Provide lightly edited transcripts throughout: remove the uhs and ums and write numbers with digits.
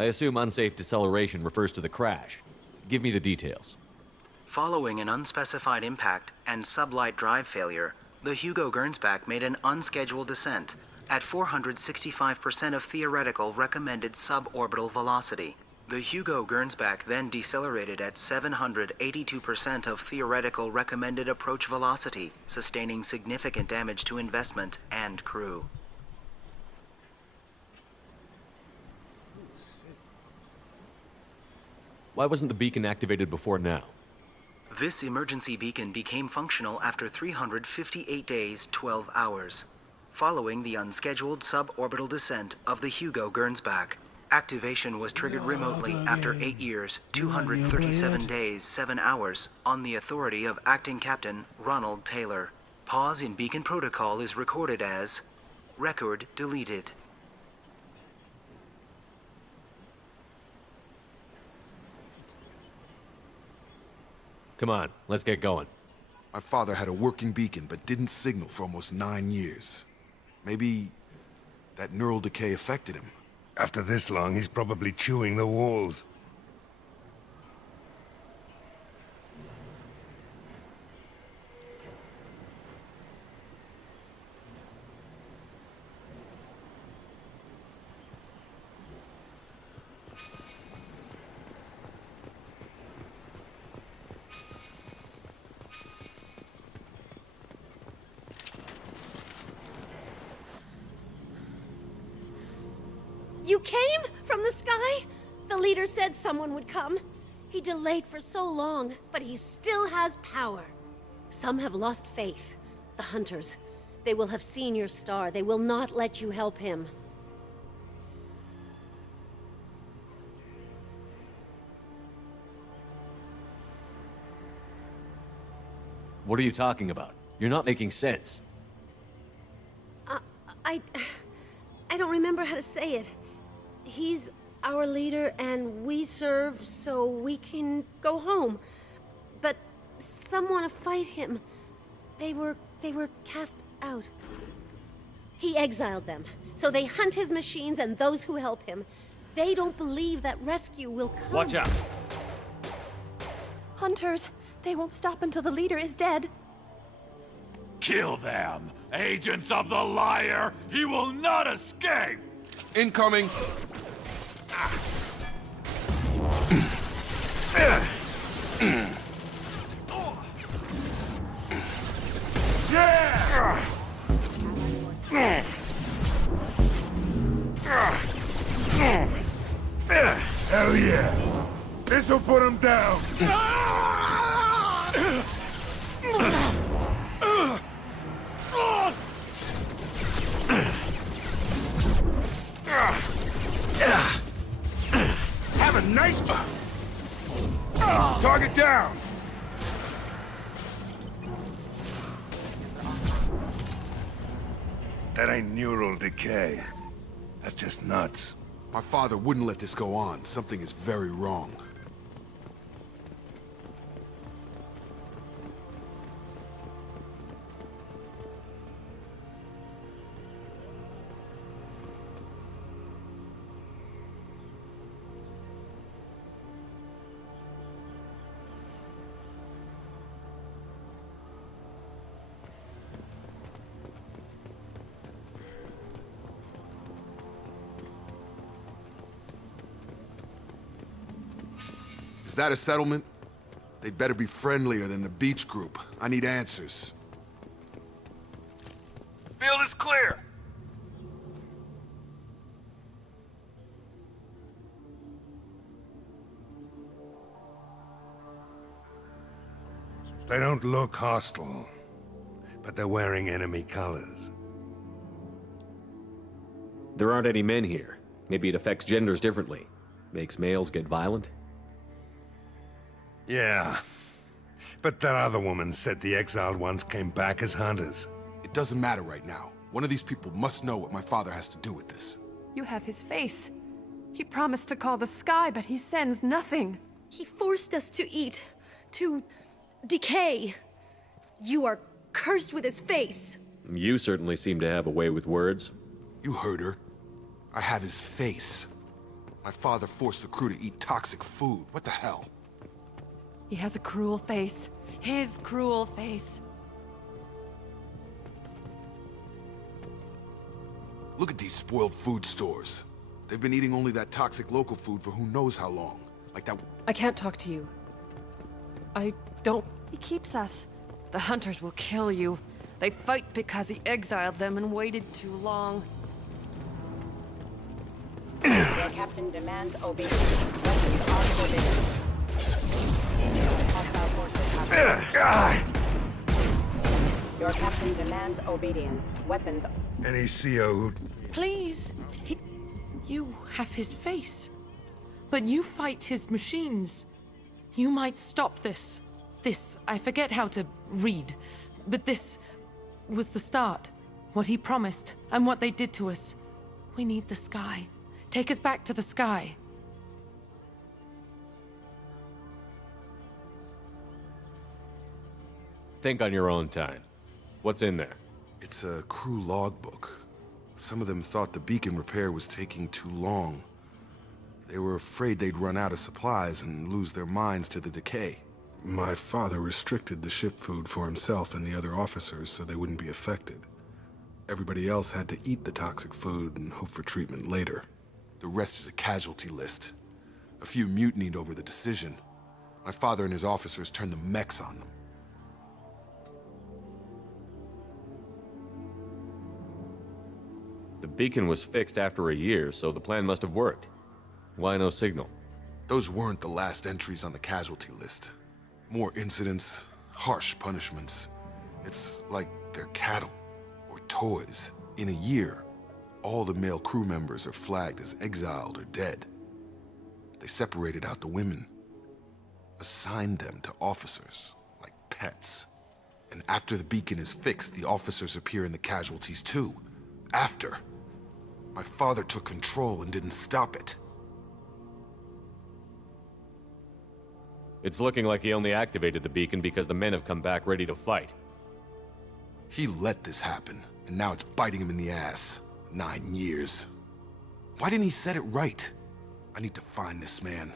I assume unsafe deceleration refers to the crash. Give me the details. Following an unspecified impact and sublight drive failure, the Hugo Gernsback made an unscheduled descent at 465% of theoretical recommended suborbital velocity. The Hugo Gernsback then decelerated at 782% of theoretical recommended approach velocity, sustaining significant damage to investment and crew. Why wasn't the beacon activated before now? This emergency beacon became functional after 358 days, 12 hours, following the unscheduled suborbital descent of the Hugo Gernsback. Activation was triggered remotely after 8 years, 237 days, 7 hours, on the authority of Acting Captain Ronald Taylor. Pause in beacon protocol is recorded as record deleted. Come on, let's get going. My father had a working beacon, but didn't signal for almost 9 years. Maybe that neural decay affected him. After this long, he's probably chewing the walls. You came? From the sky? The leader said someone would come. He delayed for so long, but he still has power. Some have lost faith. The hunters. They will have seen your star. They will not let you help him. What are you talking about? You're not making sense. I don't remember how to say it. He's our leader and we serve so we can go home. But some want to fight him. They were cast out. He exiled them, so they hunt his machines and those who help him. They don't believe that rescue will come. Watch out! Hunters, they won't stop until the leader is dead. Kill them! Agents of the liar! He will not escape! Incoming! Hell yeah! This'll put him down! Have a nice... Target down! That ain't neural decay. That's just nuts. My father wouldn't let this go on. Something is very wrong. Is that a settlement? They'd better be friendlier than the beach group. I need answers. Field is clear! They don't look hostile, but they're wearing enemy colors. There aren't any men here. Maybe it affects genders differently. Makes males get violent? Yeah, but that other woman said the exiled ones came back as hunters. It doesn't matter right now. One of these people must know what my father has to do with this. You have his face. He promised to call the sky, but he sends nothing. He forced us to eat, to decay. You are cursed with his face. You certainly seem to have a way with words. You heard her. I have his face. My father forced the crew to eat toxic food. What the hell? He has a cruel face. His cruel face. Look at these spoiled food stores. They've been eating only that toxic local food for who knows how long. Like that... I can't talk to you. I don't... He keeps us. The hunters will kill you. They fight because he exiled them and waited too long. Your captain demands obedience. Weapons are forbidden. Hostile forces have... Your captain demands obedience. Weapons... Any CO who... Please. You have his face. But you fight his machines. You might stop this. This, I forget how to read. But this was the start. What he promised, and what they did to us. We need the sky. Take us back to the sky. Think on your own time. What's in there? It's a crew logbook. Some of them thought the beacon repair was taking too long. They were afraid they'd run out of supplies and lose their minds to the decay. My father restricted the ship food for himself and the other officers so they wouldn't be affected. Everybody else had to eat the toxic food and hope for treatment later. The rest is a casualty list. A few mutinied over the decision. My father and his officers turned the mechs on them. The beacon was fixed after a year, so the plan must have worked. Why no signal? Those weren't the last entries on the casualty list. More incidents, harsh punishments. It's like they're cattle or toys. In a year, all the male crew members are flagged as exiled or dead. They separated out the women, assigned them to officers, like pets. And after the beacon is fixed, the officers appear in the casualties too. After. My father took control and didn't stop it. It's looking like he only activated the beacon because the men have come back ready to fight. He let this happen, and now it's biting him in the ass. 9 years. Why didn't he set it right? I need to find this man.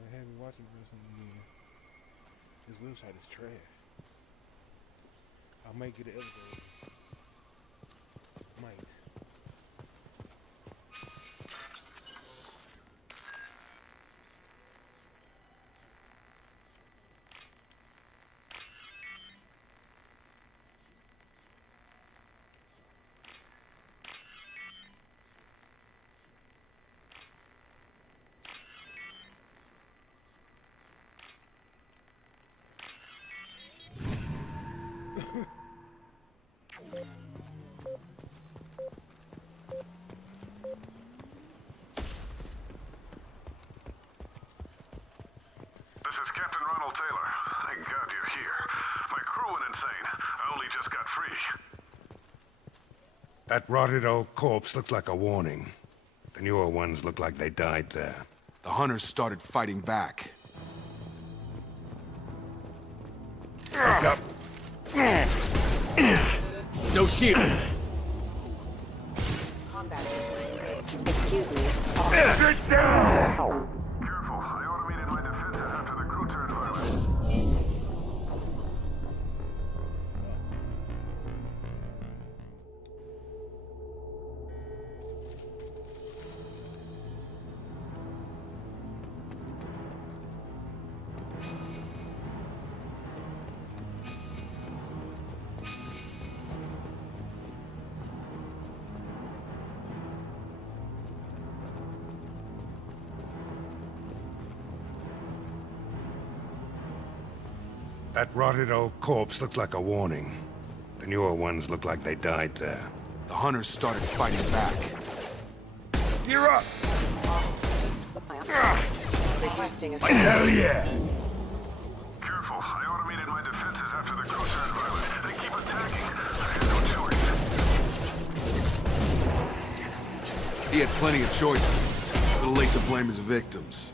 I haven't watched it for some years. This website is trash. I might get an episode. Might. This is Captain Ronald Taylor. Thank God you're here. My crew went insane. I only just got free. That rotted old corpse looks like a warning. The newer ones look like they died there. The hunters started fighting back. What's up? No shield! Combat system. Excuse me. Sit down! Careful. I automated my defenses after the crew turned violent. That rotted old corpse looks like a warning. The newer ones look like they died there. The hunters started fighting back. Gear up! Requesting a Hell yeah! Careful. I automated my defenses after the crew turned violent. They keep attacking. I had no choice. He had plenty of choices. A little late to blame his victims.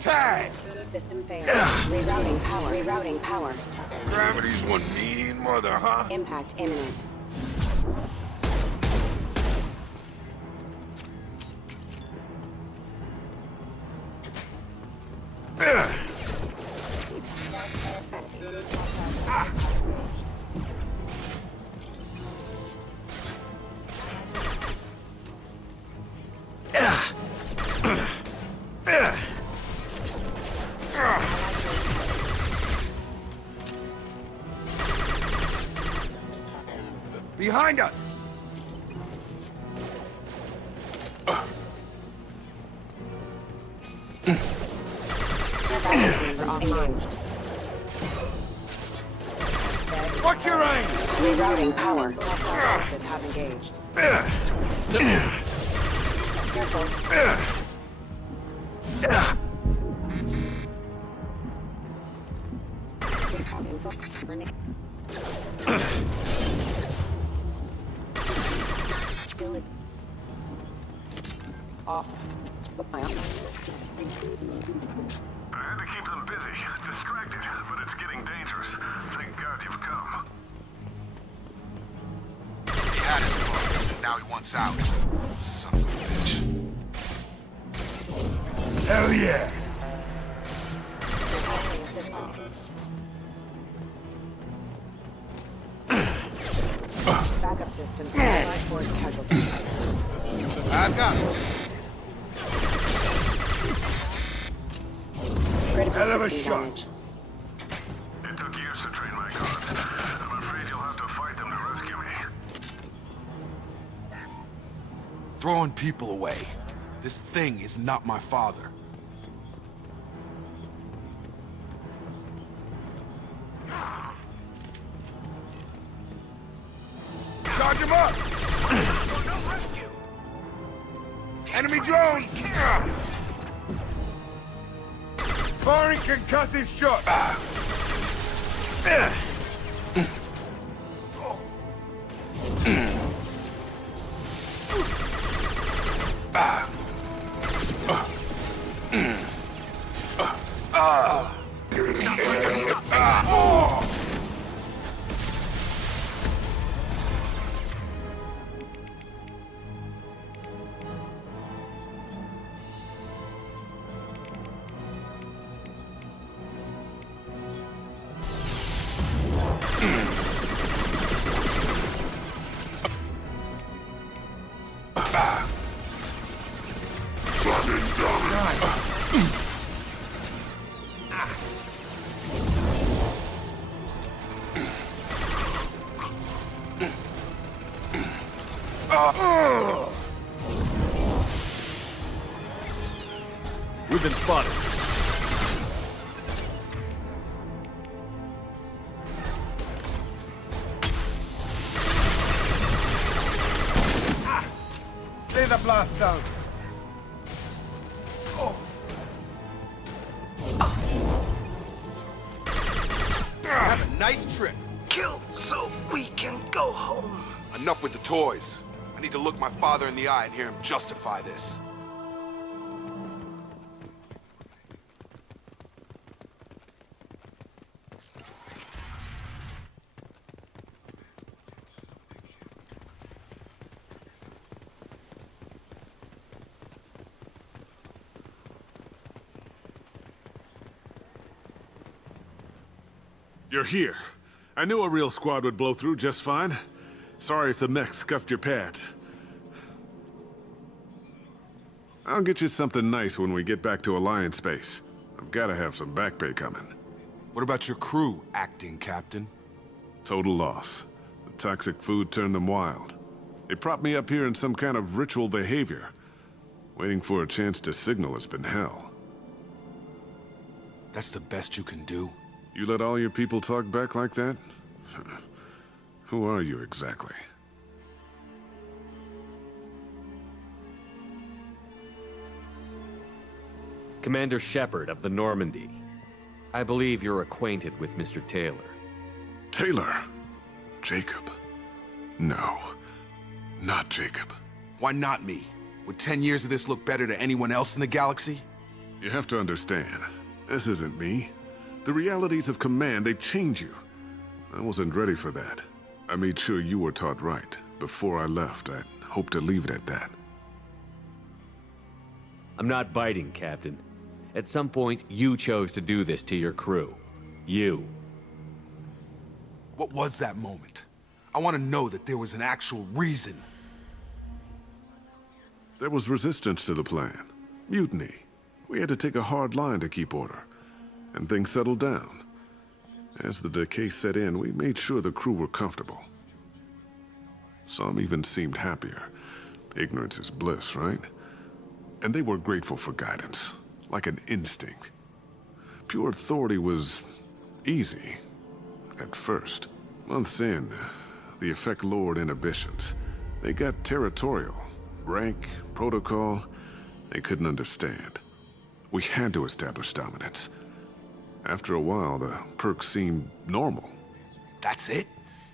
Tag! system failed. Rerouting power. Rerouting power. Gravity's one mean mother, huh? Impact imminent. Behind us! Watch your aim! Rerouting power. Forces have engaged. Careful. Off. I had to keep them busy, distracted, but it's getting dangerous. Thank God you've come. He had his fun. Now he wants out. Son of a bitch. Hell yeah! Backup systems identified for casualties. I've got it. Hell of a System shot. damage. It took years to train my guards. I'm afraid you'll have to fight them to rescue me. Throwing people away. This thing is not my father. Charge him up! Enemy drone! Firing concussive shot! We've been spotted. Clear the blast zone. Have a nice trip. Kill so we can go home. Enough with the toys. I need to look my father in the eye and hear him justify this. You're here. I knew a real squad would blow through just fine. Sorry if the mech scuffed your pads. I'll get you something nice when we get back to Alliance space. I've got to have some back pay coming. What about your crew, acting captain? Total loss. The toxic food turned them wild. They propped me up here in some kind of ritual behavior. Waiting for a chance to signal has been hell. That's the best you can do? You let all your people talk back like that? Who are you exactly? Commander Shepard of the Normandy. I believe you're acquainted with Mr. Taylor. Taylor? Jacob? No. Not Jacob. Why not me? Would 10 years of this look better to anyone else in the galaxy? You have to understand, this isn't me. The realities of command, they change you. I wasn't ready for that. I made sure you were taught right. Before I left, I hoped to leave it at that. I'm not biting, Captain. At some point, you chose to do this to your crew. You. What was that moment? I want to know that there was an actual reason. There was resistance to the plan. Mutiny. We had to take a hard line to keep order. And things settled down. As the decay set in, we made sure the crew were comfortable. Some even seemed happier. Ignorance is bliss, right? And they were grateful for guidance, like an instinct. Pure authority was easy, at first. Months in, the effect lowered inhibitions. They got territorial. Rank, protocol, they couldn't understand. We had to establish dominance. After a while, the perks seemed normal. That's it?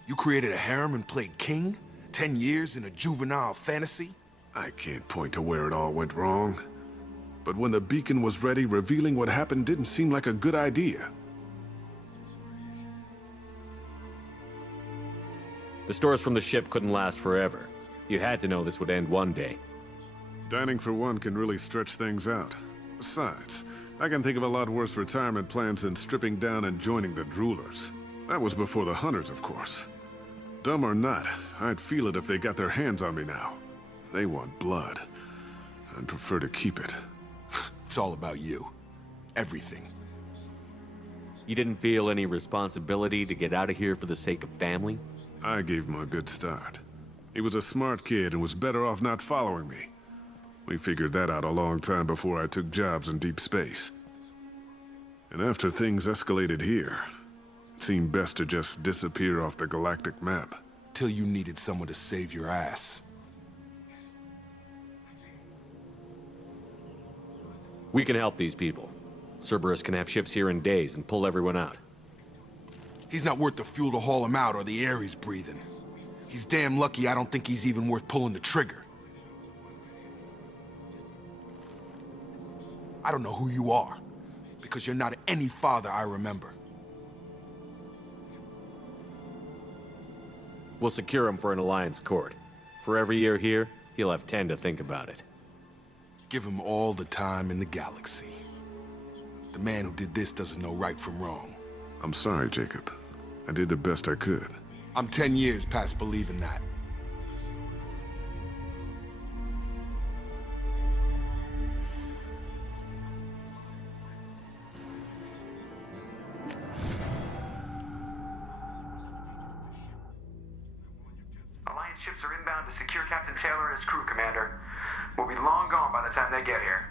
You created a harem and played king? 10 years in a juvenile fantasy? I can't point to where it all went wrong. But when the beacon was ready, revealing what happened didn't seem like a good idea. The stores from the ship couldn't last forever. You had to know this would end one day. Dining for one can really stretch things out. Besides, I can think of a lot worse retirement plans than stripping down and joining the droolers. That was before the hunters, of course. Dumb or not, I'd feel it if they got their hands on me now. They want blood. I'd prefer to keep it. It's all about you. Everything. You didn't feel any responsibility to get out of here for the sake of family? I gave him a good start. He was a smart kid and was better off not following me. We figured that out a long time before I took jobs in deep space. And after things escalated here, it seemed best to just disappear off the galactic map. Till you needed someone to save your ass. We can help these people. Cerberus can have ships here in days and pull everyone out. He's not worth the fuel to haul him out or the air he's breathing. He's damn lucky I don't think he's even worth pulling the trigger. I don't know who you are, because you're not any father I remember. We'll secure him for an Alliance court. For every year here, he'll have 10 to think about it. Give him all the time in the galaxy. The man who did this doesn't know right from wrong. I'm sorry, Jacob. I did the best I could. I'm 10 years past believing that. Alliance ships are inbound to secure Captain Taylor and his crew, Commander. We'll be long gone by the time they get here.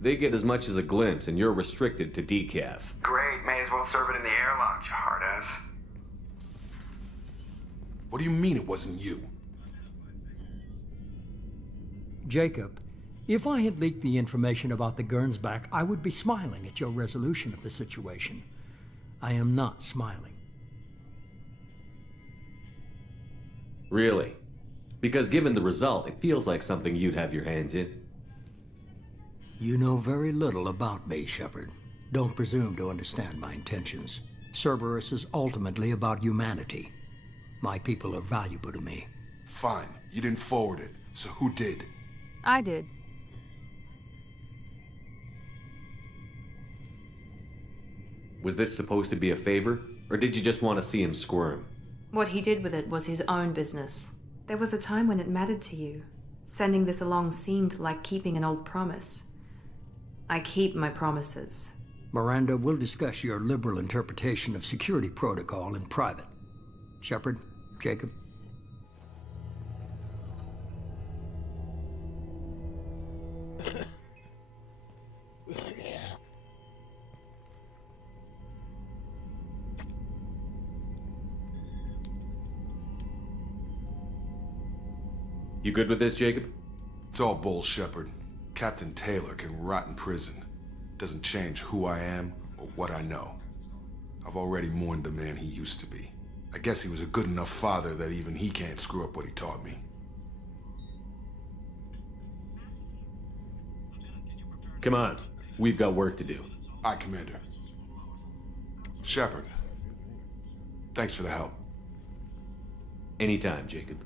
They get as much as a glimpse, and you're restricted to decaf. Great, may as well serve it in the airlock, you hard ass. What do you mean it wasn't you? Jacob, if I had leaked the information about the Gernsback, I would be smiling at your resolution of the situation. I am not smiling. Really? Because given the result, it feels like something you'd have your hands in. You know very little about me, Shepard. Don't presume to understand my intentions. Cerberus is ultimately about humanity. My people are valuable to me. Fine. You didn't forward it, so who did? I did. Was this supposed to be a favor? Or did you just want to see him squirm? What he did with it was his own business. There was a time when it mattered to you. Sending this along seemed like keeping an old promise. I keep my promises. Miranda, we'll discuss your liberal interpretation of security protocol in private. Shepard, Jacob. You good with this, Jacob? It's all bull, Shepard. Captain Taylor can rot in prison. Doesn't change who I am or what I know. I've already mourned the man he used to be. I guess he was a good enough father that even he can't screw up what he taught me. Come on. We've got work to do. Aye, Commander. Shepard, thanks for the help. Anytime, Jacob.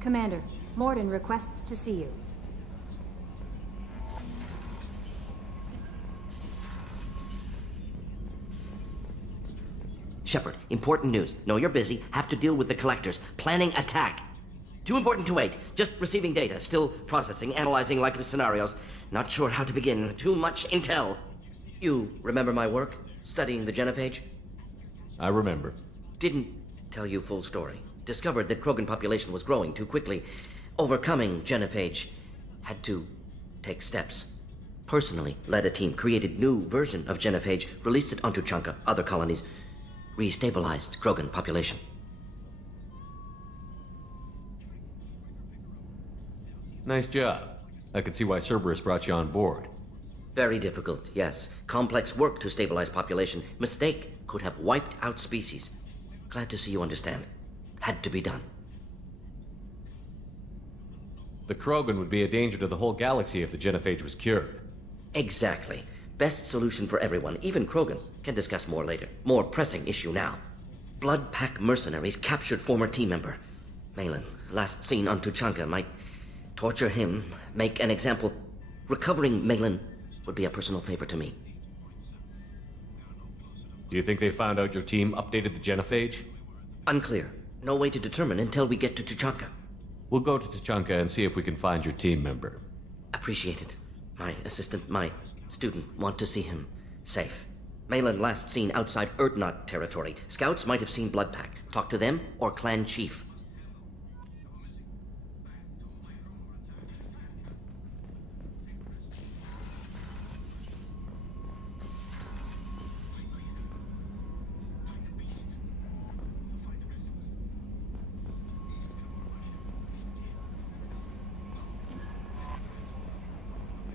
Commander, Morden requests to see you. Shepard, important news. Know you're busy. Have to deal with the collectors. Planning attack. Too important to wait. Just receiving data. Still processing, analyzing likely scenarios. Not sure how to begin. Too much intel. You remember my work? Studying the genophage? I remember. Didn't tell you full story. Discovered that Krogan population was growing too quickly. Overcoming genophage. Had to take steps. Personally led a team, created new version of genophage, released it onto Chunka, other colonies. Restabilized Krogan population. Nice job. I can see why Cerberus brought you on board. Very difficult, yes. Complex work to stabilize population. Mistake could have wiped out species. Glad to see you understand. Had to be done. The Krogan would be a danger to the whole galaxy if the genophage was cured. Exactly. Best solution for everyone, even Krogan. Can discuss more later. More pressing issue now. Blood Pack mercenaries captured former team member. Malin, last seen on Tuchanka, might torture him, make an example. Recovering Malin would be a personal favor to me. Do you think they found out your team updated the genophage? Unclear. No way to determine until we get to Tuchanka. We'll go to Tuchanka and see if we can find your team member. Appreciate it. My assistant, my student, want to see him safe. Malin last seen outside Erdnot territory. Scouts might have seen Bloodpack. Talk to them or clan chief.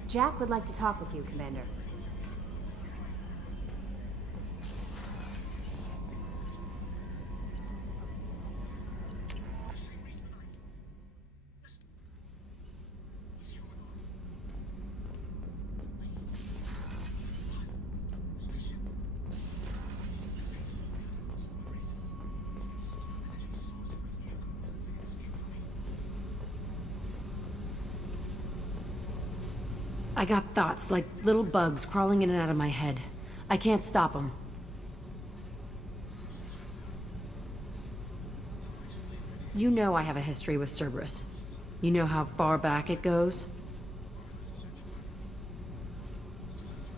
Jack would like to talk with you, Commander. I got thoughts like little bugs crawling in and out of my head. I can't stop them. You know I have a history with Cerberus. You know how far back it goes?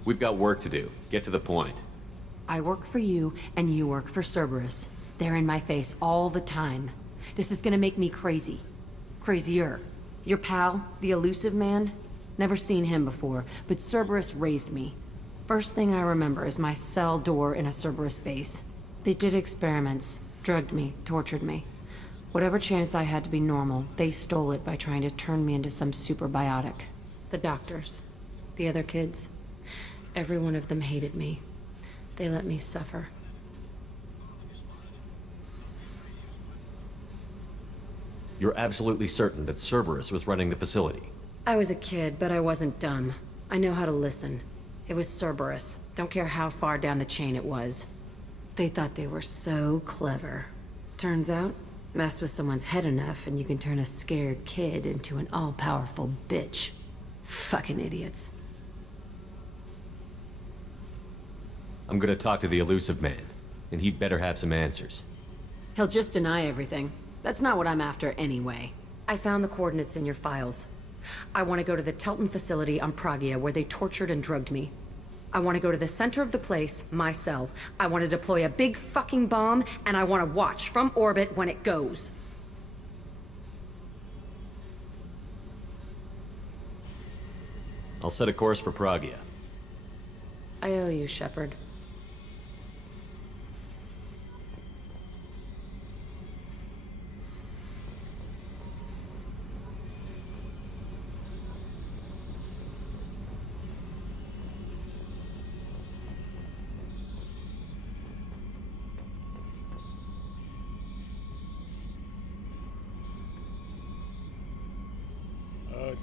We've got work to do. Get to the point. I work for you, and you work for Cerberus. They're in my face all the time. This is gonna make me crazy. Crazier. Your pal, the elusive man, Never seen him before, but Cerberus raised me. First thing I remember is my cell door in a Cerberus base. They did experiments, drugged me, tortured me. Whatever chance I had to be normal, they stole it by trying to turn me into some superbiotic. The doctors, the other kids, every one of them hated me. They let me suffer. You're absolutely certain that Cerberus was running the facility? I was a kid, but I wasn't dumb. I know how to listen. It was Cerberus. Don't care how far down the chain it was. They thought they were so clever. Turns out, mess with someone's head enough and you can turn a scared kid into an all-powerful bitch. Fucking idiots. I'm gonna talk to the elusive man, and he'd better have some answers. He'll just deny everything. That's not what I'm after anyway. I found the coordinates in your files. I want to go to the Telton facility on Pragia where they tortured and drugged me. I want to go to the center of the place, my cell. I want to deploy a big fucking bomb, and I want to watch from orbit when it goes. I'll set a course for Pragia. I owe you, Shepard.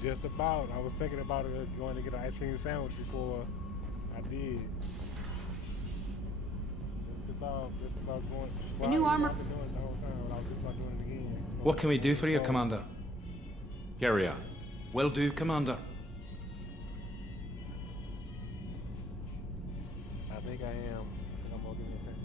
Just about. I was thinking about it, going to get an ice cream sandwich before I did. Just about going. The new armor. I've been doing it the whole time, but I was just about doing it again. What can we do for you, Commander? Carry on. Will do, Commander. I think I am. I'm gonna give me a second.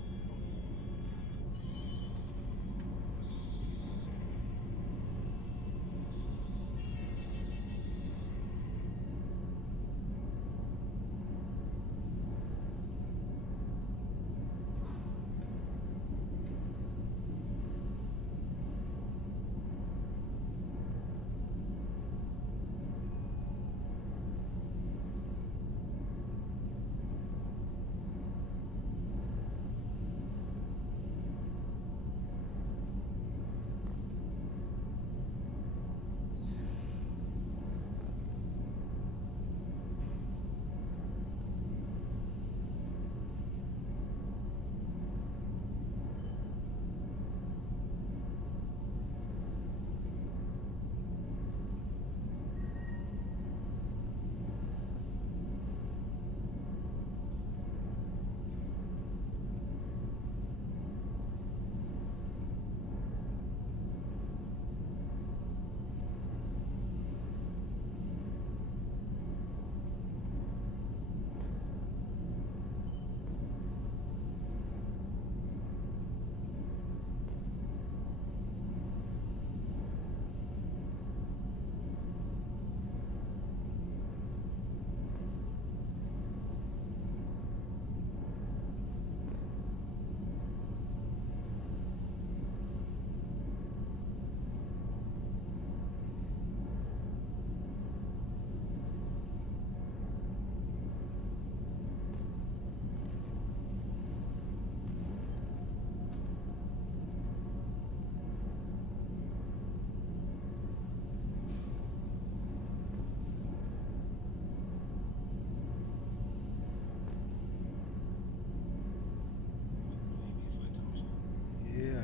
Yeah.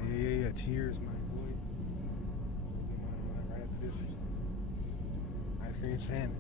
Cheers, my boy. Right after this ice cream sandwich.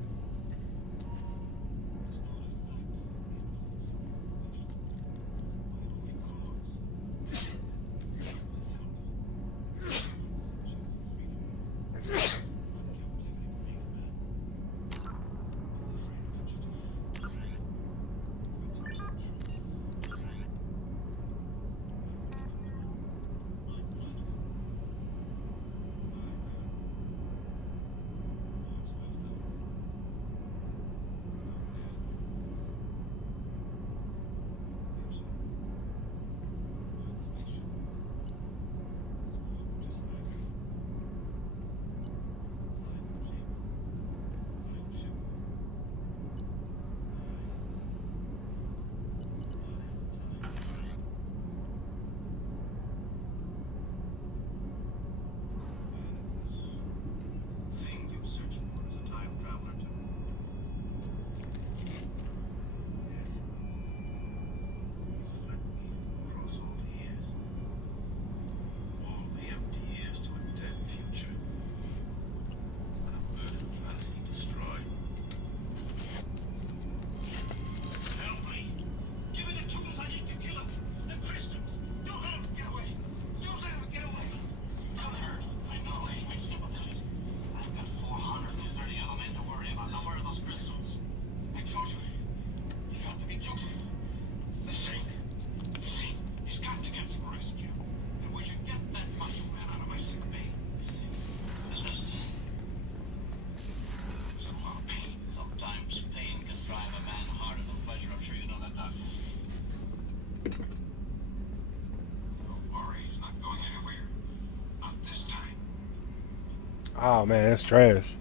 Oh man, that's trash.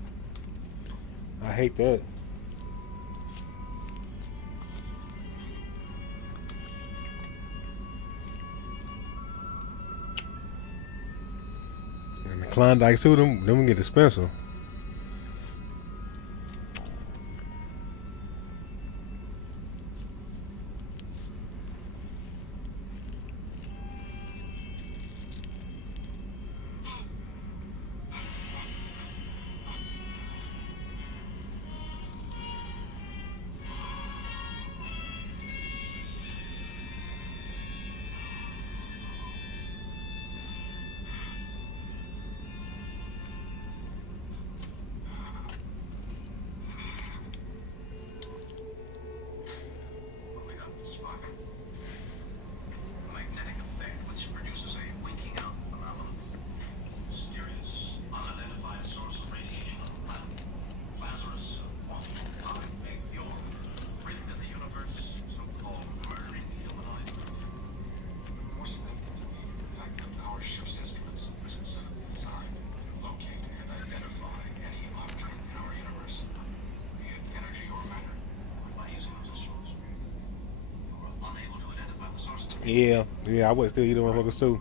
I hate that. And the Klondike too, them get expensive. Yeah, I would still eat them motherfuckers too.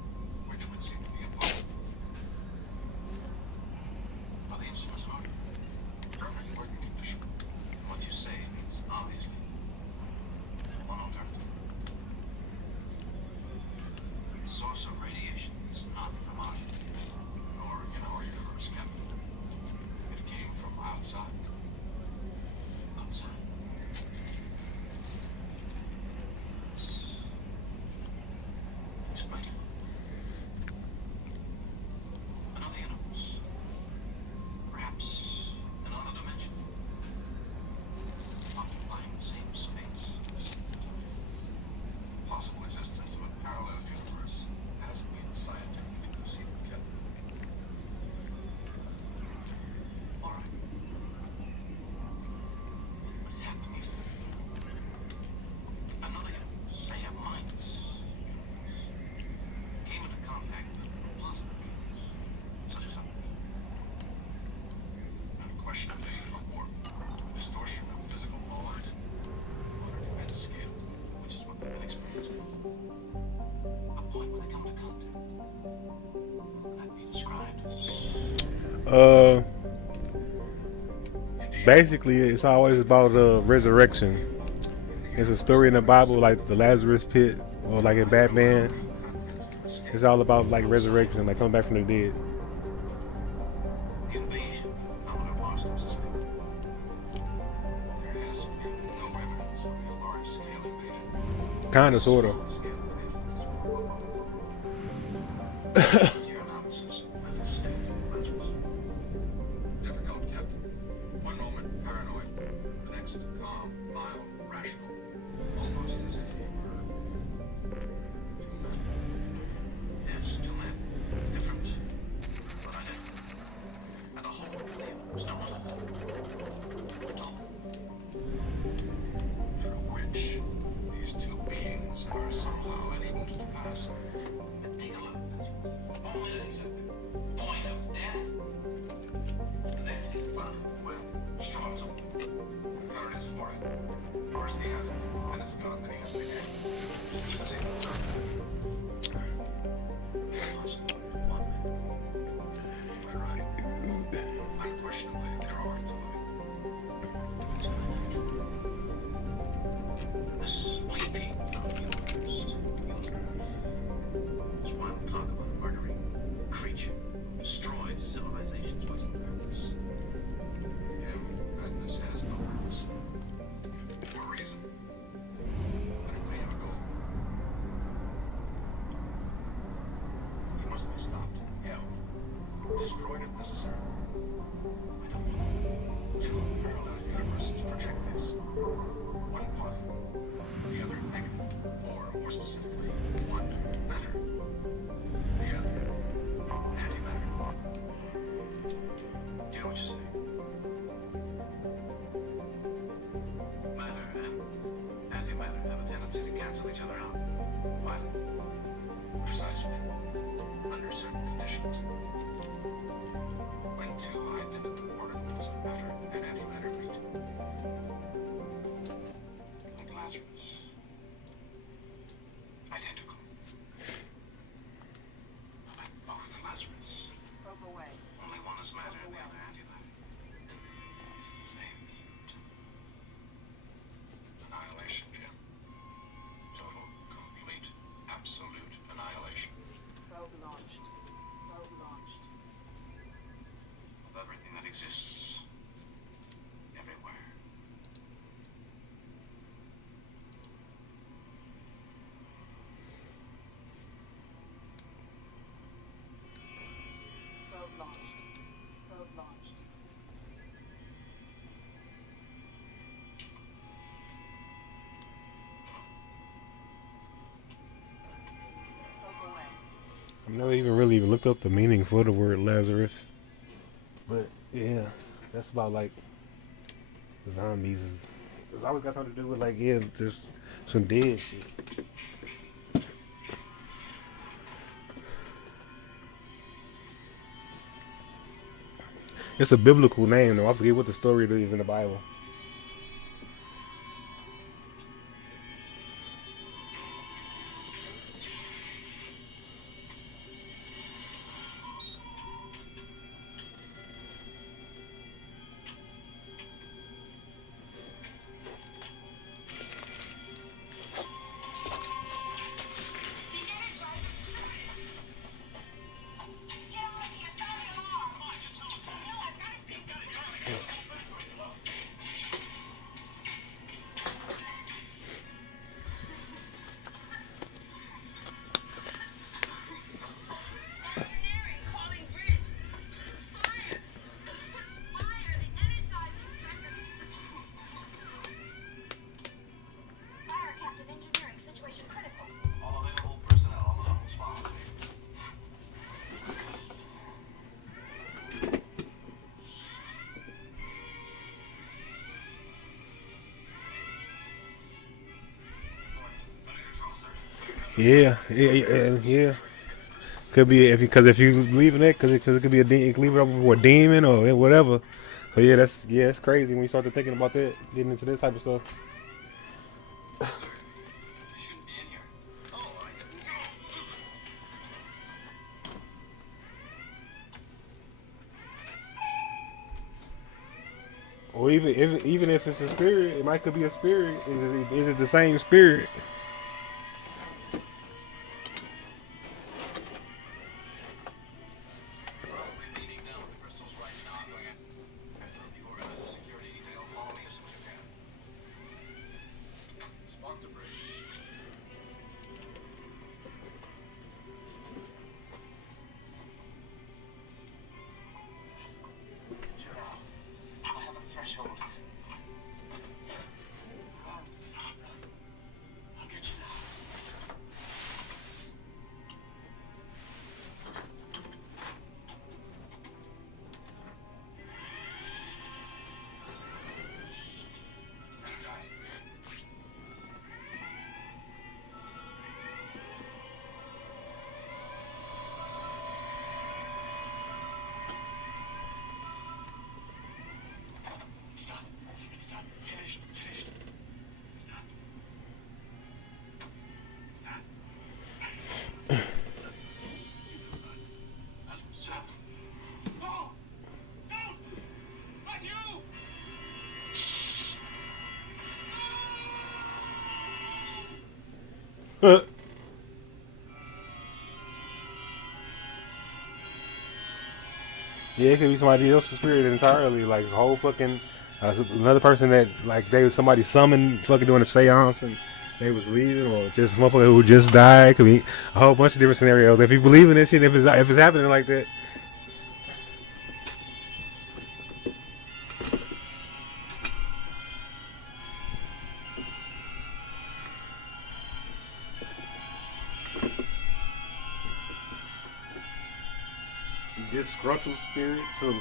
Basically, it's always about resurrection. It's a story in the Bible, like the Lazarus pit, or like in Batman. It's all about like resurrection, like coming back from the dead. Kinda, sorta. never even looked up the meaning for the word Lazarus. But yeah, that's about like zombies. It's always got something to do with like just some dead shit. It's a biblical name though. I forget what the story is in the Bible. Yeah. Could be if you believe in it, because it could be it could leave it up for a demon or whatever. So yeah, it's crazy when you start to thinking about that, getting into this type of stuff. Or even if it's a spirit, it might could be a spirit. Is it the same spirit? Yeah, it could be somebody else's spirit entirely, like a whole fucking another person that like they was somebody summoned fucking doing a seance and they was leaving, or just a motherfucker who just died. Could be a whole bunch of different scenarios. If you believe in this shit, if it's happening like that. Disgruntled spirits who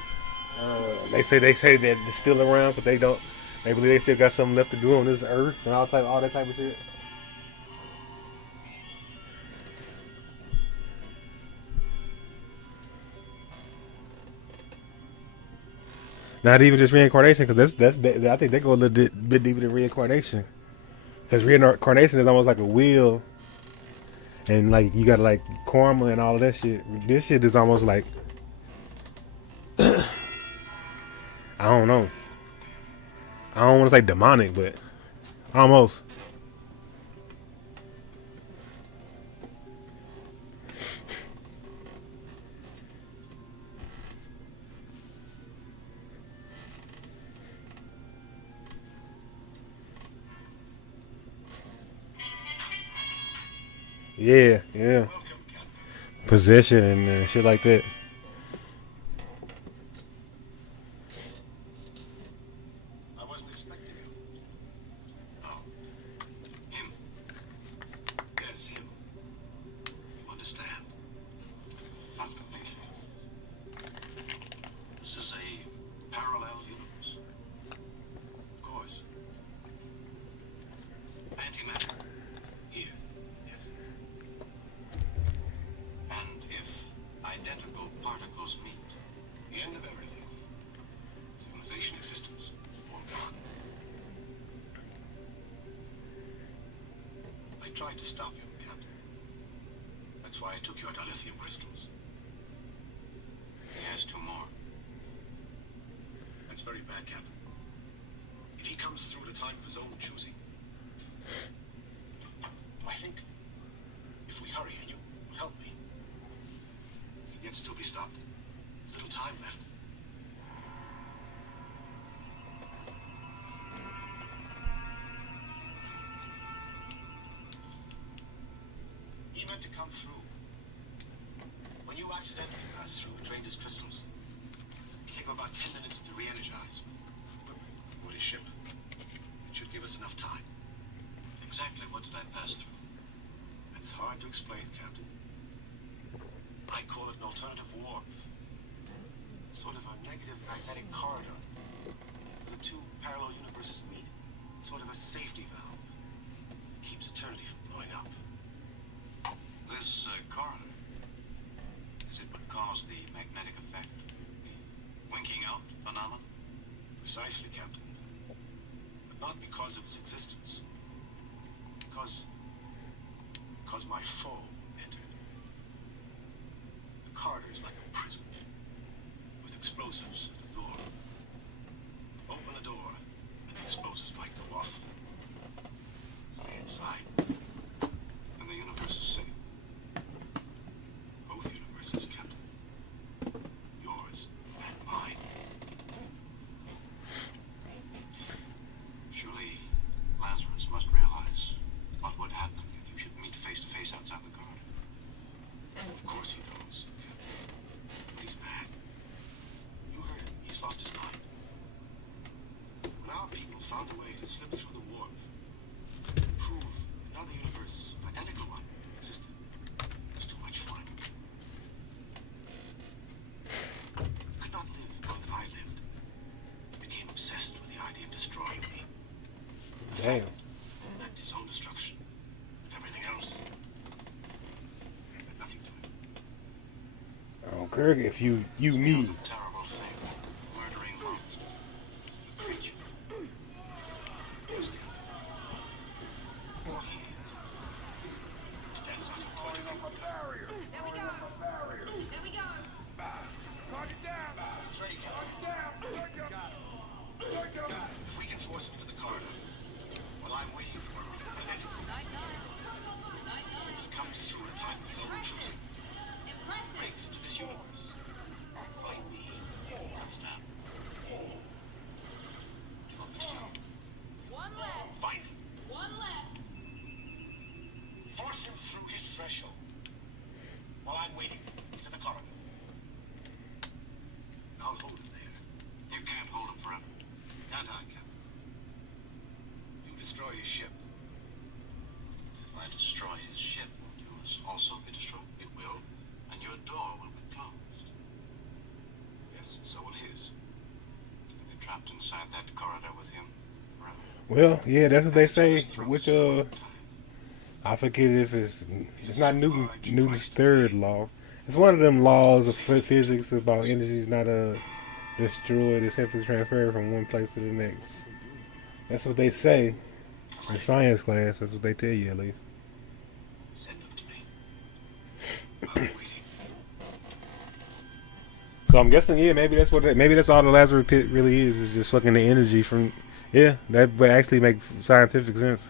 they say that they're still around, but they don't. They believe they still got something left to do on this earth and all that type of shit. Not even just reincarnation, because I think they go a little bit deeper than reincarnation. Because reincarnation is almost like a wheel, and like you got like karma and all of that shit. This shit is almost like I don't know. I don't want to say demonic, but almost. Yeah. Possession and shit like that. tried to stop you, Captain. That's why I took you out lithium crystals. He has 2 more. That's very bad, Captain. If he comes through at a time of his own choosing, I think if we hurry and you help me, he can yet still be stopped. There's little time left. He meant to come through. When you accidentally pass through and drained his crystals, it took him about 10 minutes to re-energize with his ship. It should give us enough time. Exactly what did I pass through? That's hard to explain, Captain. I call it an alternative warp. It's sort of a negative magnetic corridor where the 2 parallel universes meet. It's sort of a safety valve. It keeps eternity from blowing up. This corridor, is it what caused the magnetic effect? The winking out phenomenon? Precisely, Captain. But not because of its existence. Because my foe entered. The corridor is like a prison, with explosives at the door. Open the door, and the explosives might go off. Stay inside, and the universe is safe. Both universes, Captain. Yours and mine. Surely Lazarus must realize what would happen if you should meet face to face outside the corridor. Of course he knows, Captain. But he's mad. You heard him. He's lost his mind. When our people found a way to slip through the warp, and prove another universe, identical one, existed, it was too much fun. He could not live more than I lived. He became obsessed with the idea of destroying me. Damn. Meant his own destruction. And everything else had nothing to it. I don't care if you me. Terrible thing. Murdering monster. A creature. Yes, Captain. Or he is. Depends on your point of view. Barrier. There we go. There we go. Target down. It's ready, Captain. If we can force him into the corridor, while I'm waiting for him, then enemies. If he comes through at a time of his own choosing, breaks into this universe, fight me, you understand? What do you want me to do? One less. Fight him. One less. Force him through his threshold, while I'm waiting into the corridor. I'll hold him there. You can't hold him forever. Can't I, Captain? You destroy his ship. If I destroy his ship, will yours also be destroyed? It will, and your door will be closed. Yes, so will his. You'll be trapped inside that corridor with him forever. Well, yeah, that's what they say. Which I forget if it's not Newton's third law. It's one of them laws of physics about energy is not destroyed, it's simply transferred from one place to the next. That's what they say in science class. That's what they tell you, at least. Send them to me. I'm waiting. So I'm guessing, yeah, maybe that's maybe that's all the Lazarus pit really is just fucking the energy from. Yeah, that would actually make scientific sense.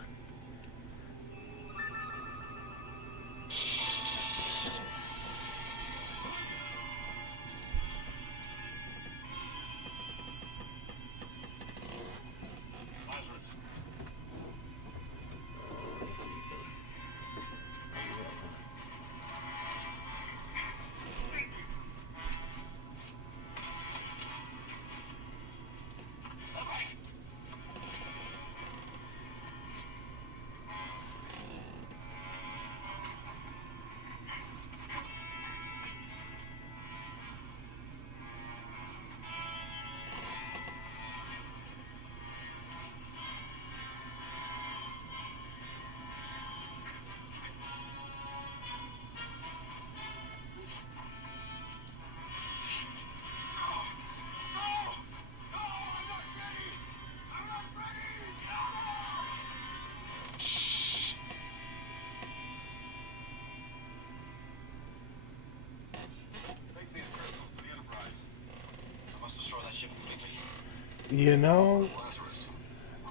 You know,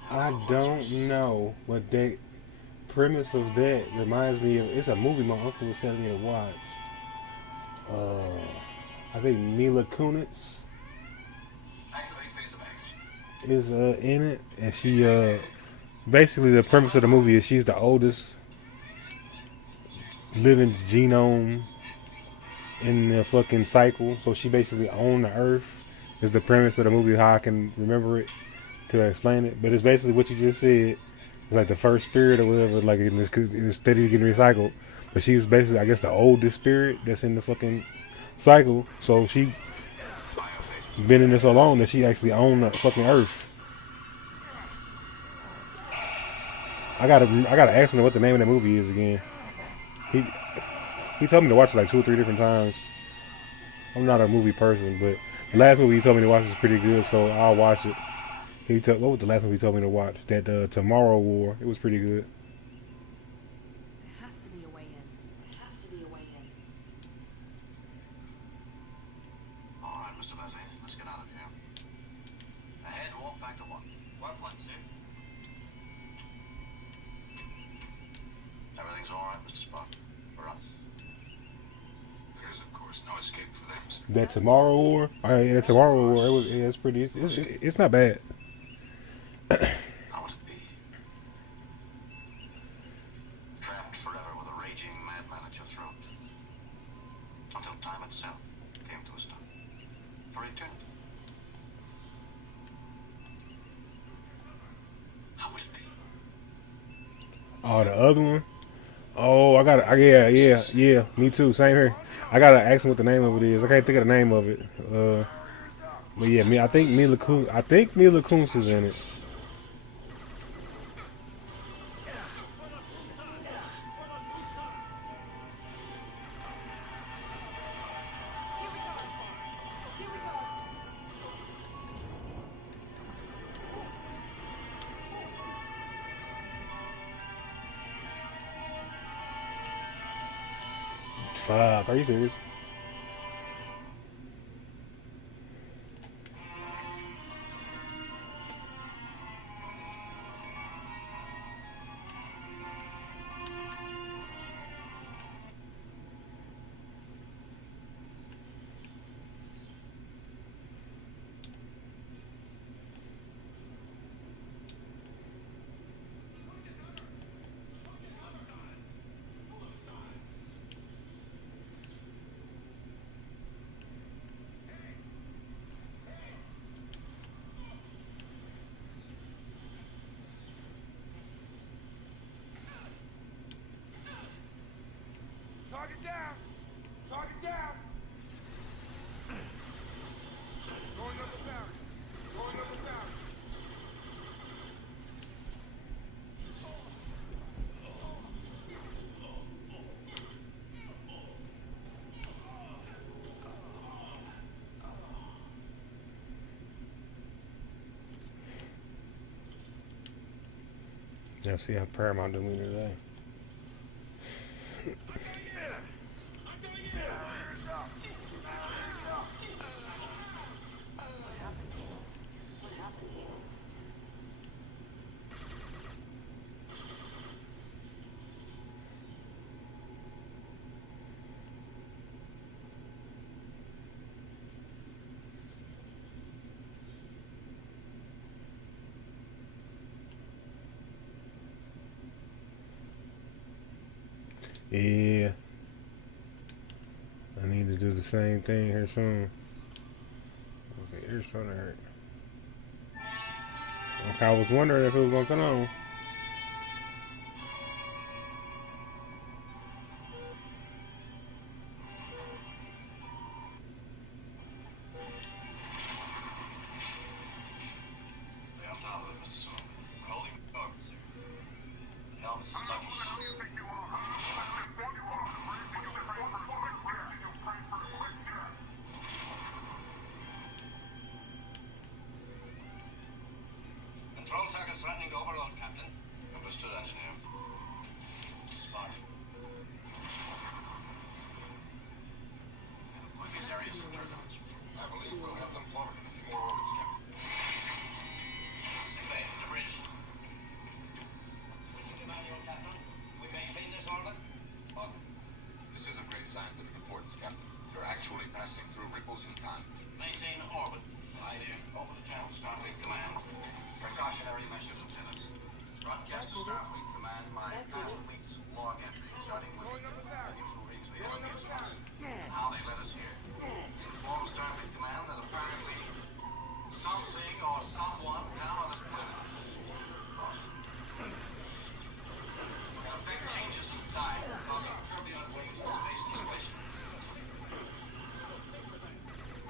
I don't know, but the premise of that reminds me of it's a movie my uncle was telling me to watch. I think Mila Kunis is in it, and she basically the premise of the movie is she's the oldest living genome in the fucking cycle, so she basically owned the earth. Is the premise of the movie, how I can remember it to explain it, but it's basically what you just said. It's like the first spirit or whatever, like it's steady getting recycled, but she's basically, I guess, the oldest spirit that's in the fucking cycle, so she been in this so long that she actually owned the fucking earth. I gotta ask him what the name of the movie is again. He told me to watch it like 2 or 3 different times. I'm not a movie person, but the last movie he told me to watch is pretty good, so I'll watch it. What was the last movie he told me to watch? That Tomorrow War. It was pretty good. There has to be a way in. There has to be a way in. All right, Mr. Leslie, let's get out of here. Ahead, walk back to 1. Work 1, sir. Everything's all right, Mr. Spock. For us. There is, of course, no escape for them, sir. That Tomorrow War. Yeah, that Tomorrow War. It's pretty. It's not bad. How would it be? Trapped forever with a raging madman at your throat. Until time itself came to a stop. For eternity. How would it be? Oh, the other one? Oh, I gotta, yeah, me too, same here. I gotta ask him what the name of it is. I can't think of the name of it. But yeah, I think Mila Kunis is in it. Fuck, are you serious? Target down! Target down! Going up the barrier. Going up the barrier. Yeah, see how Paramount doing today. Yeah, I need to do the same thing here soon. Okay, ear's starting to hurt. Okay, I was wondering if it was gonna come on. Control circuit threatening to overload, Captain. Understood, Engineer. Smart. These areas of turbulence. I believe we'll have them plotted in a few more orbits, Captain. or someone down on this planet. There are big changes in time, causing turbulent waves of space displacement.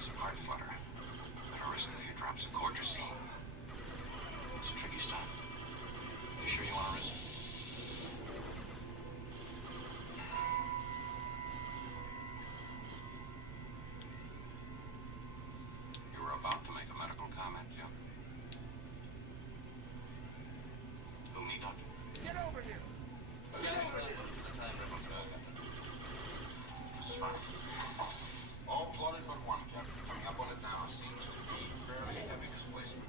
Some hard flutter. Better risk a few drops of cortisone. It's tricky stuff. You sure you want to risk it? You were about to make a medical comment, Jim. Who, me, Doctor? Get over here! Smart. All plotted but one, Captain. Coming up on it now. Seems to be fairly heavy displacement.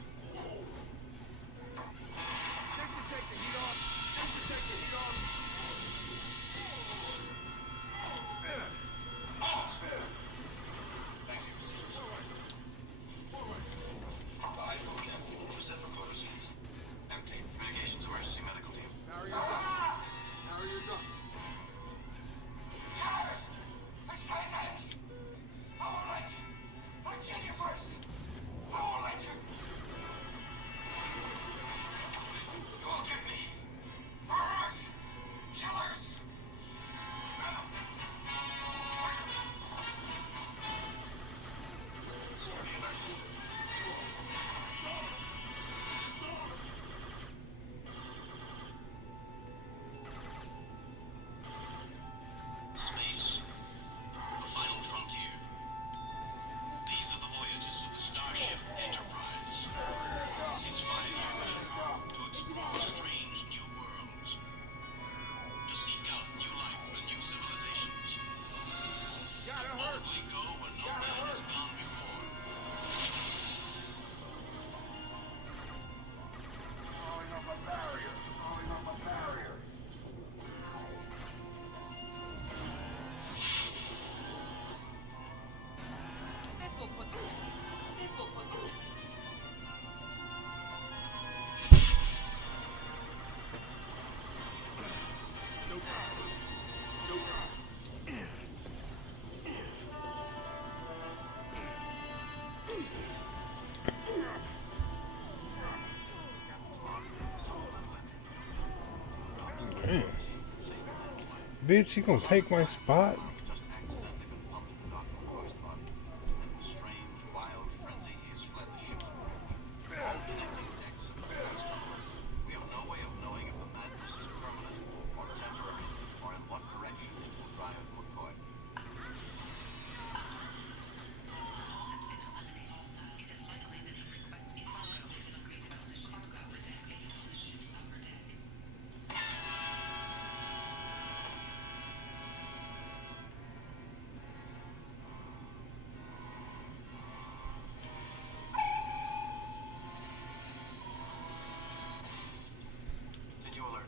This should take the heat off. This should take the heat off. Thank you, Physician Support. Five, Captain. Set for photos. Empty. Communications emergency medical team. Barriers up. Barriers up. Assassins! I will let you. I'll kill you first. I will let you. You will get me. Murderers! Killers! Now. Space. The final frontier. These are the voyages of the Starship Enterprise. Its 5-year mission to explore strange new worlds. To seek out new life and new civilizations. To boldly go where no man has gone before. Calling up a barrier. Calling up a barrier. This will put you. This will put you. Damn. Bitch, you gonna take my spot? Strange, wild frenzy, he has fled the ship's bridge. All connecting decks and defense tunnels. We have no way of knowing if the madness is permanent or temporary, or in what direction it will drive McCoy. Continue alert.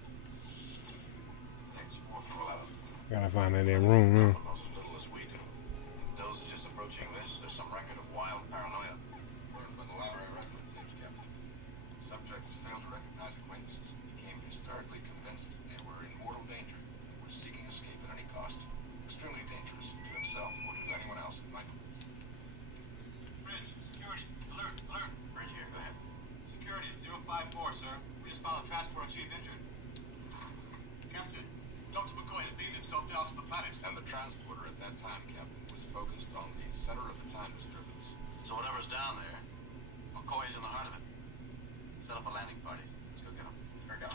Next, 411. Gotta find that damn room, huh? Almost as little as we do. Dosages approaching this, there's some record of wild paranoia. Learned by the library record tapes, Captain. Subjects failed to recognize acquaintances, became hysterically convinced they were in mortal danger, were seeking escape at any cost. Extremely dangerous to himself or to anyone else who might. Bridge, security, alert, alert. Bridge here, go ahead. Security, 054, sir. We just found a transport chief injured. Captain, Dr. McCoy has beamed himself down to the planet. And the transporter at that time, Captain, was focused on the center of the time disturbance. So whatever's down there, McCoy's in the heart of it. Set up a landing party. Let's go get him. Here we go.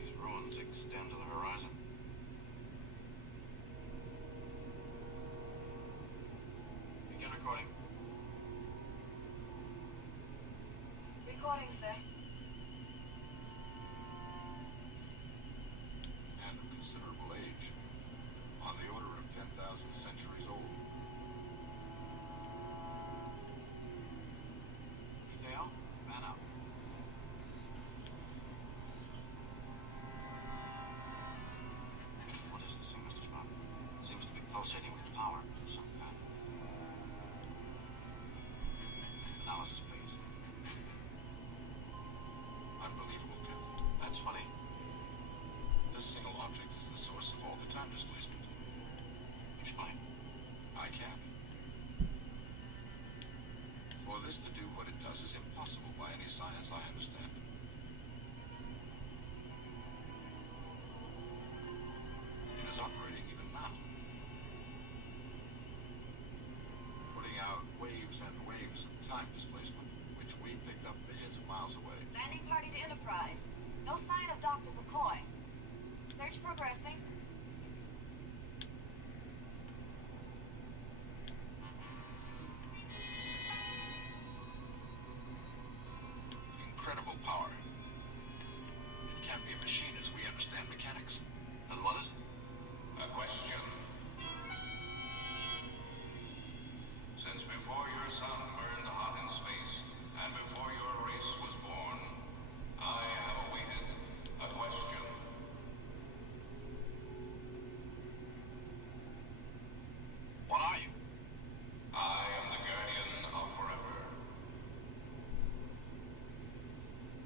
These ruins extend to the horizon. Begin recording. Recording, sir. And of considerable age. On the order of 10,000 centuries old. Detail, man out. Dr. McCoy. Search progressing. Incredible power. It can't be a machine as we understand mechanics. And what is it? A question. Since before your sun burned hot in space, and before your race was born, I have awaited a question. What are you? I am the guardian of forever.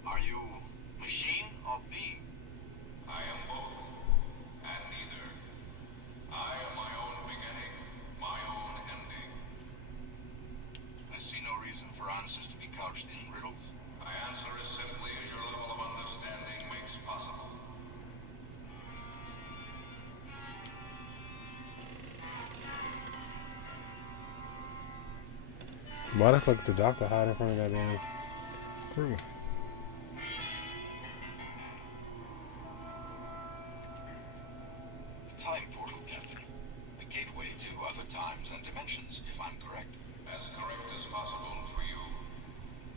Are you machine or being? I am both, and neither. I am my own beginning, my own ending. I see no reason for answers to be couched in riddles. My answer is simply as your level of understanding makes possible. Why the fuck is the doctor hiding in front of that damn crew? The time portal, Captain. A gateway to other times and dimensions, if I'm correct. As correct as possible for you.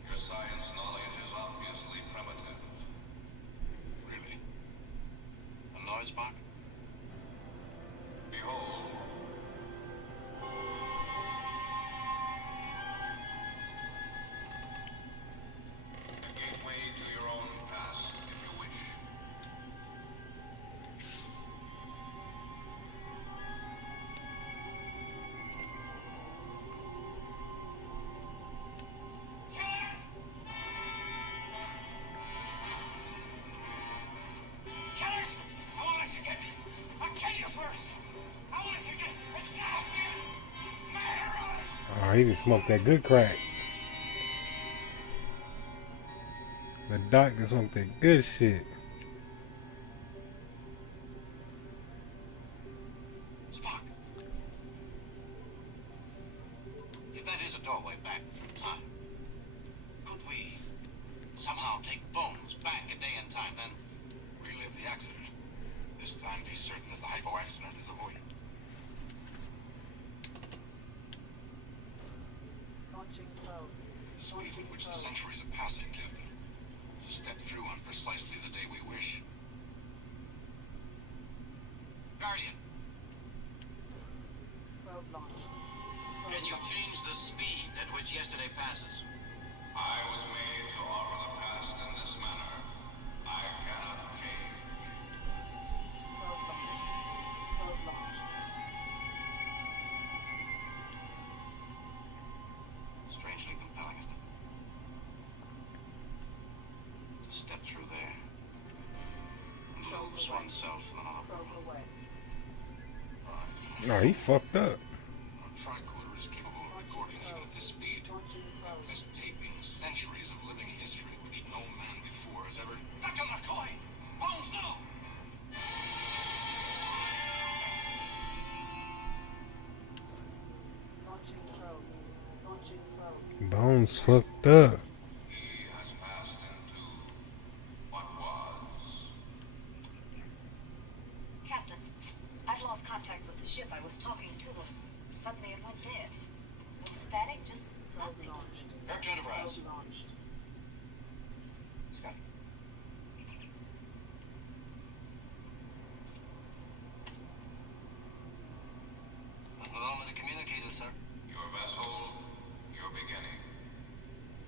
Your science knowledge is obviously primitive. Really? A noise box? Behold. A gateway to your own past, if you wish. Killers! I want us to get... I'll kill you first! I want us to get assassins! Murderers! Oh, he just smoked that good crack. The doctor smoked that good shit. Spock. If that is a doorway back through time, could we somehow take Bones back a day in time, then relive the accident? This time be certain that the hypo accident is avoided. The speed at which the centuries are passing, Captain. To step through on precisely the day we wish. Guardian. Can you change the speed at which yesterday passes? I was made to offer the past in this manner. I cannot change. Strangely compelling, isn't it? To step through there and lose oneself in another world. No, he fucked up. Our tricorder is capable of recording even at this speed. This taping centuries of living history which no man before has ever... Dr. McCoy! Bones, no! Bones fucked up. He has passed into what was. Captain, I've lost contact with the ship. I was talking to them. Suddenly it went dead. No static, just nothing. Back to Enterprise. Scott. Along with the communicator, sir. Your vessel, your beginning.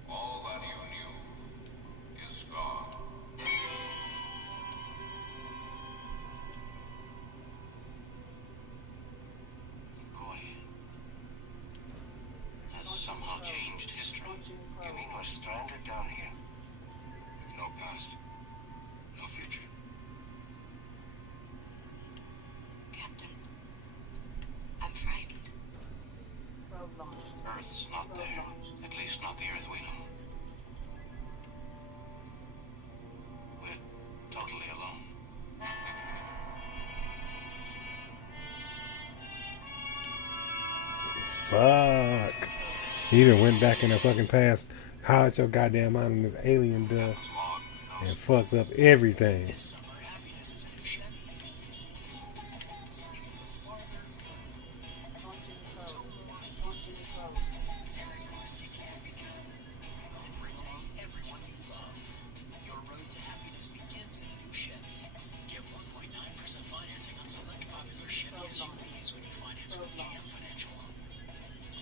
All that you knew is gone. McCoy has somehow changed history. You mean we're stranded down here? With no past, no future. Captain, I'm frightened. Earth's not there. At least not the Earth we know. We're totally alone. Fuck. He done went back in the fucking past. Hide your goddamn mind in this alien dust. Log, no. and fucked up everything. This summer, happiness is a new Chevy. You can move farther. And bring along everyone you love. Your road to happiness begins in a new Chevy. Get 1.9% financing on select popular Chevy SUVs when you finance with GM Financial.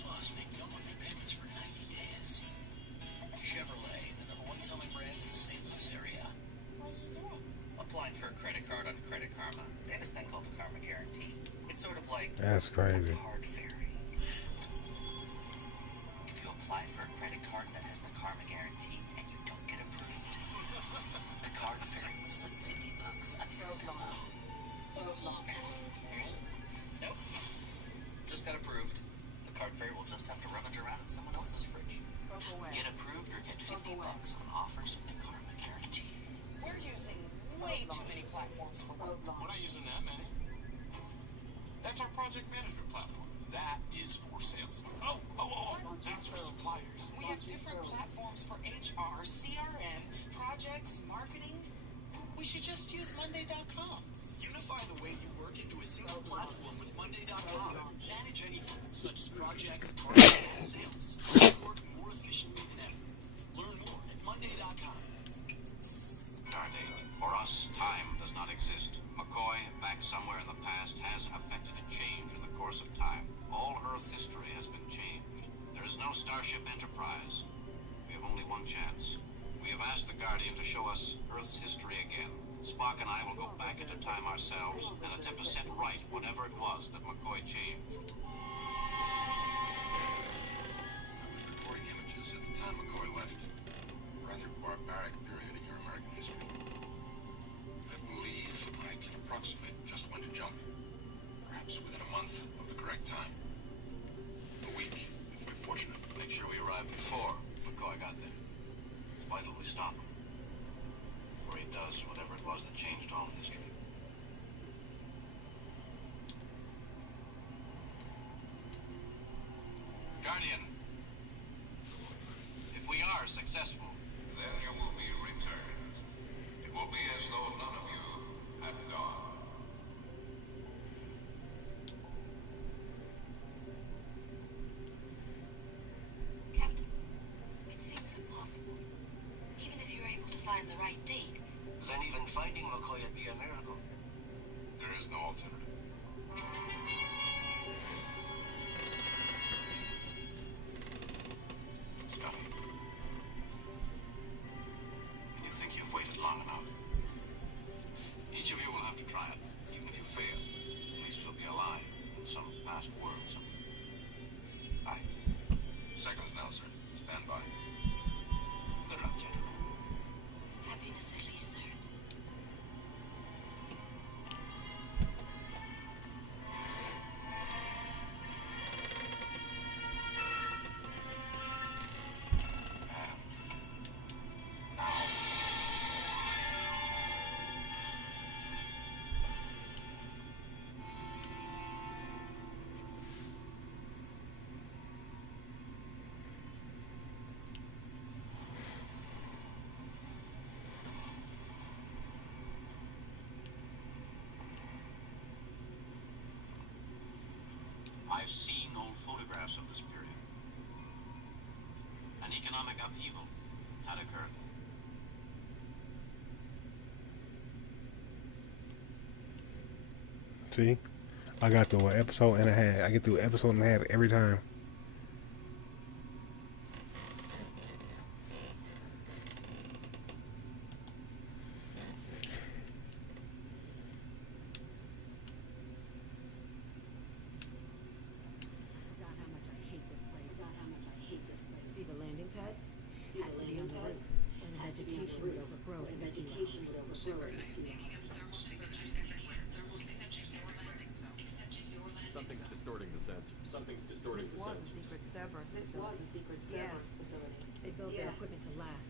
Plus, make no monthly payments for 90 days. Chevrolet, the #1 selling brand in the St. Louis area. What are you doing? Applying for a credit card on Credit Karma. They have this thing called the Karma Guarantee. It's sort of like That's crazy. a card fairy. If you apply for a credit card that has the Karma Guarantee and you don't get approved, the card fairy will slip $50 under your pillow. Nope. Just got approved. The card fairy will just have to rummage around in someone else's fridge. Get approved or get $50 on offers with the Karma Guarantee. We're using way too many platforms for work. We're not using that many. That's our project management platform. That is for sales. Oh, that's for suppliers. We have different platforms for HR, CRM, projects, marketing. We should just use Monday.com. Unify the way you work into a single platform with Monday.com. Manage anything, such as projects, marketing, and sales. Work more efficiently than ever. Learn more at Monday.com. Stardate. For us, time does not exist. McCoy, back somewhere in the past, has affected a change in the course of time. All Earth history has been changed. There is no Starship Enterprise. We have only one chance. We have asked the Guardian to show us Earth's history again. Spock and I will go back into time ourselves and attempt to set right whatever it was that McCoy changed. I was recording images at the time McCoy left. A rather barbaric period in your American history. I believe I can approximate just when to jump. Perhaps within a month of the correct time. A week, if we're fortunate. Make sure we arrive before McCoy got there. It's vital we stop him. Before he does whatever it was that changed all history. Guardian, if we are successful, Then you will be returned. It will be as though none of you had gone. Captain, it seems impossible. Even if you're able to find the right date. Then even finding McCoy would be a miracle. There is no alternative. Scotty, and you think you've waited long enough? Each of you will have to try it. Even if you fail, at least you'll be alive in some past world somewhere. Aye. Seconds now, sir. Stand by. Good luck, gentlemen. Happiness at least, sir. I've seen old photographs of this period. An economic upheaval had occurred. See, I got through an episode and a half. I get through an episode and a half every time. See the landing pad? Has to be on the roof. And the vegetation would overgrow it. Something's distorting the sensor. Something's distorting This the was sensor. a secret Cerberus facility. They built their equipment to last.